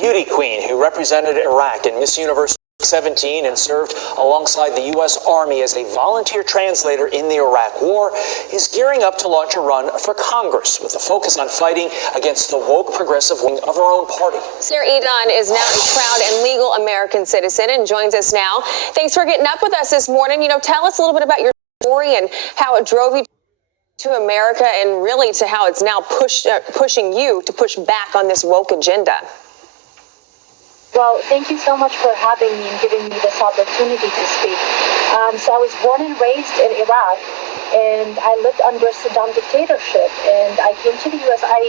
beauty queen who represented Iraq in Miss Universe 17 and served alongside the U.S. Army as a volunteer translator in the Iraq War, is gearing up to launch a run for Congress with a focus on fighting against the woke progressive wing of her own party. Sarah Edon is now a proud and legal American citizen and joins us now. Thanks for getting up with us this morning. Tell us a little bit about your story and how it drove you to America and really to how it's now pushing you to push back on this woke agenda. Well, thank you so much for having me and giving me this opportunity to speak. So I was born and raised in Iraq, and I lived under Saddam dictatorship, and I came to the U.S. I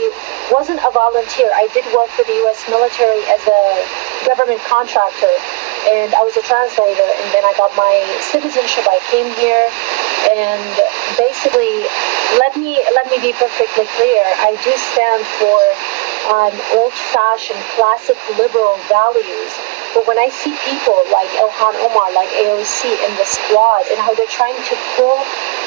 wasn't a volunteer. I did work for the U.S. military as a government contractor, and I was a translator, and then I got my citizenship. I came here, and basically, let me be perfectly clear. I do stand for old-fashioned, classic liberal values. But when I see people like Ilhan Omar, like AOC and the Squad, and how they're trying to pull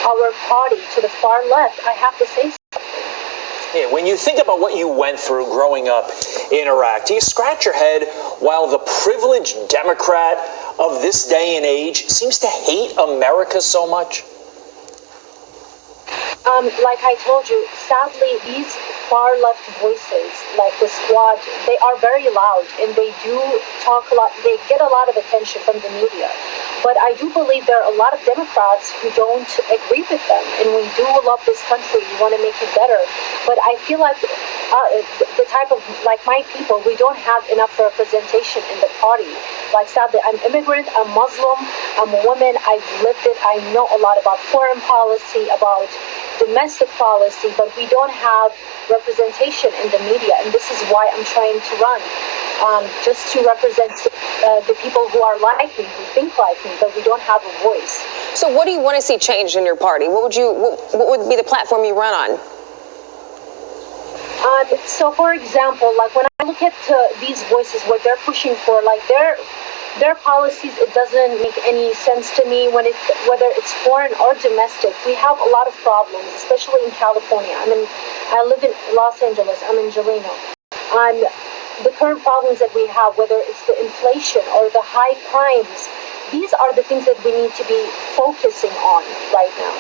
our party to the far left, I have to say something. Yeah, when you think about what you went through growing up in Iraq, do you scratch your head while the privileged Democrat of this day and age seems to hate America so much? Like I told you, sadly, these far-left voices, like the Squad, they are very loud, and they do talk a lot. They get a lot of attention from the media. But I do believe there are a lot of Democrats who don't agree with them, and we do love this country. We want to make it better. But I feel like the type of, like my people, we don't have enough representation in the party. Like, sadly, I'm immigrant, I'm Muslim, I'm a woman, I've lived it. I know a lot about foreign policy, about domestic policy, but we don't have representation in the media, and this is why I'm trying to run, just to represent the people who are like me, who think like me, but we don't have a voice. So what do you want to see changed in your party? What would be the platform you run on? So, for example, like when I look at these voices, what they're pushing for, like their policies, it doesn't make any sense to me whether it's foreign or domestic. We have a lot of problems, especially in California. I live in Los Angeles. I'm in Jeleno. The current problems that we have, whether it's the inflation or the high crimes, these are the things that we need to be focusing on right now.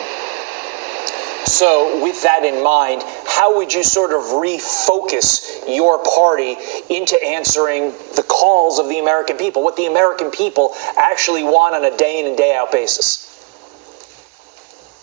So with that in mind, how would you sort of refocus your party into answering the calls of the American people, what the American people actually want on a day in and day out basis?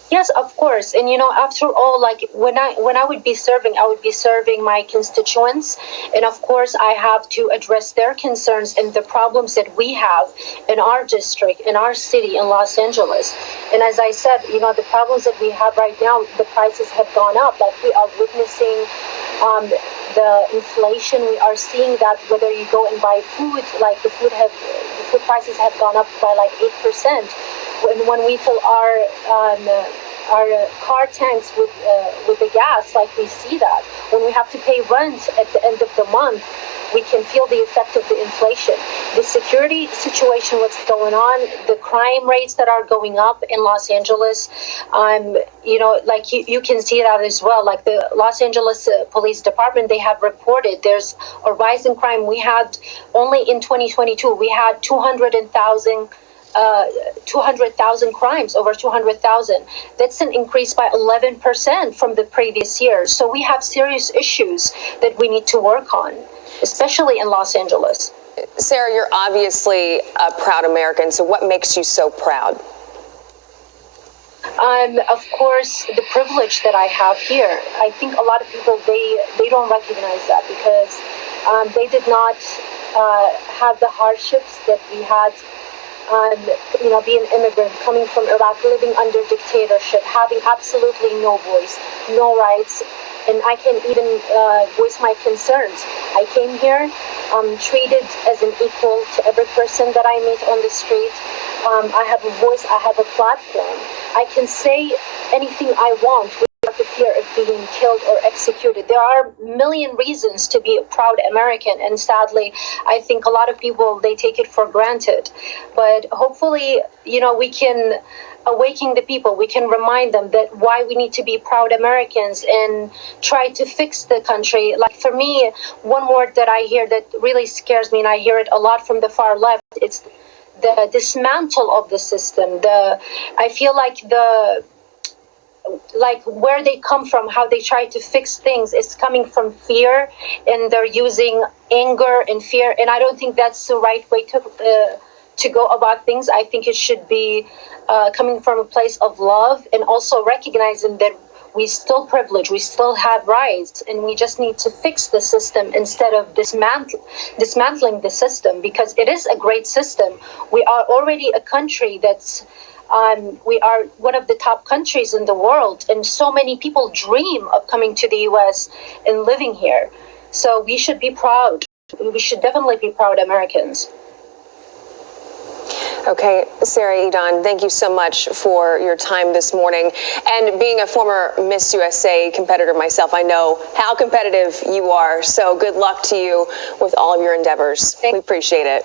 Yes, of course. And, after all, like when I would be serving, I would be serving my constituents. And of course, I have to address their concerns and the problems that we have in our district, in our city, in Los Angeles. And as I said, the problems that we have right now, the prices have gone up. Like we are witnessing the inflation. We are seeing that whether you go and buy food, like the food prices have gone up by like 8%. When we fill our car tanks with the gas, like we see that. When we have to pay rent at the end of the month, we can feel the effect of the inflation. The security situation, what's going on, the crime rates that are going up in Los Angeles, like you can see that as well. Like the Los Angeles Police Department, they have reported there's a rise in crime. We had, only in 2022, we had 200,000 crimes, over 200,000. That's an increase by 11% from the previous year. So we have serious issues that we need to work on, especially in Los Angeles. Sarah, you're obviously a proud American. So what makes you so proud? Of course, the privilege that I have here. I think a lot of people, they don't recognize that because they did not have the hardships that we had. Being an immigrant, coming from Iraq, living under dictatorship, having absolutely no voice, no rights, and I can even voice my concerns. I came here treated as an equal to every person that I meet on the street. I have a voice, I have a platform. I can say anything I want without the fear of being killed or executed. There are a million reasons to be a proud American, and sadly, I think a lot of people, they take it for granted. But hopefully, we can awakening the people. We can remind them that why we need to be proud Americans and try to fix the country. Like for me, one word that I hear that really scares me, and I hear it a lot from the far left, it's the dismantle of the system. I feel like where they come from, how they try to fix things, is coming from fear, and they're using anger and fear. And I don't think that's the right way to go about things. I think it should be coming from a place of love, and also recognizing that we still privilege, we still have rights, and we just need to fix the system instead of dismantling the system, because it is a great system. We are already a country that's we are one of the top countries in the world, and so many people dream of coming to the U.S. and living here. So we should be proud. We should definitely be proud Americans. Okay, Sarah Edon, thank you so much for your time this morning. And being a former Miss USA competitor myself, I know how competitive you are. So good luck to you with all of your endeavors. We appreciate it.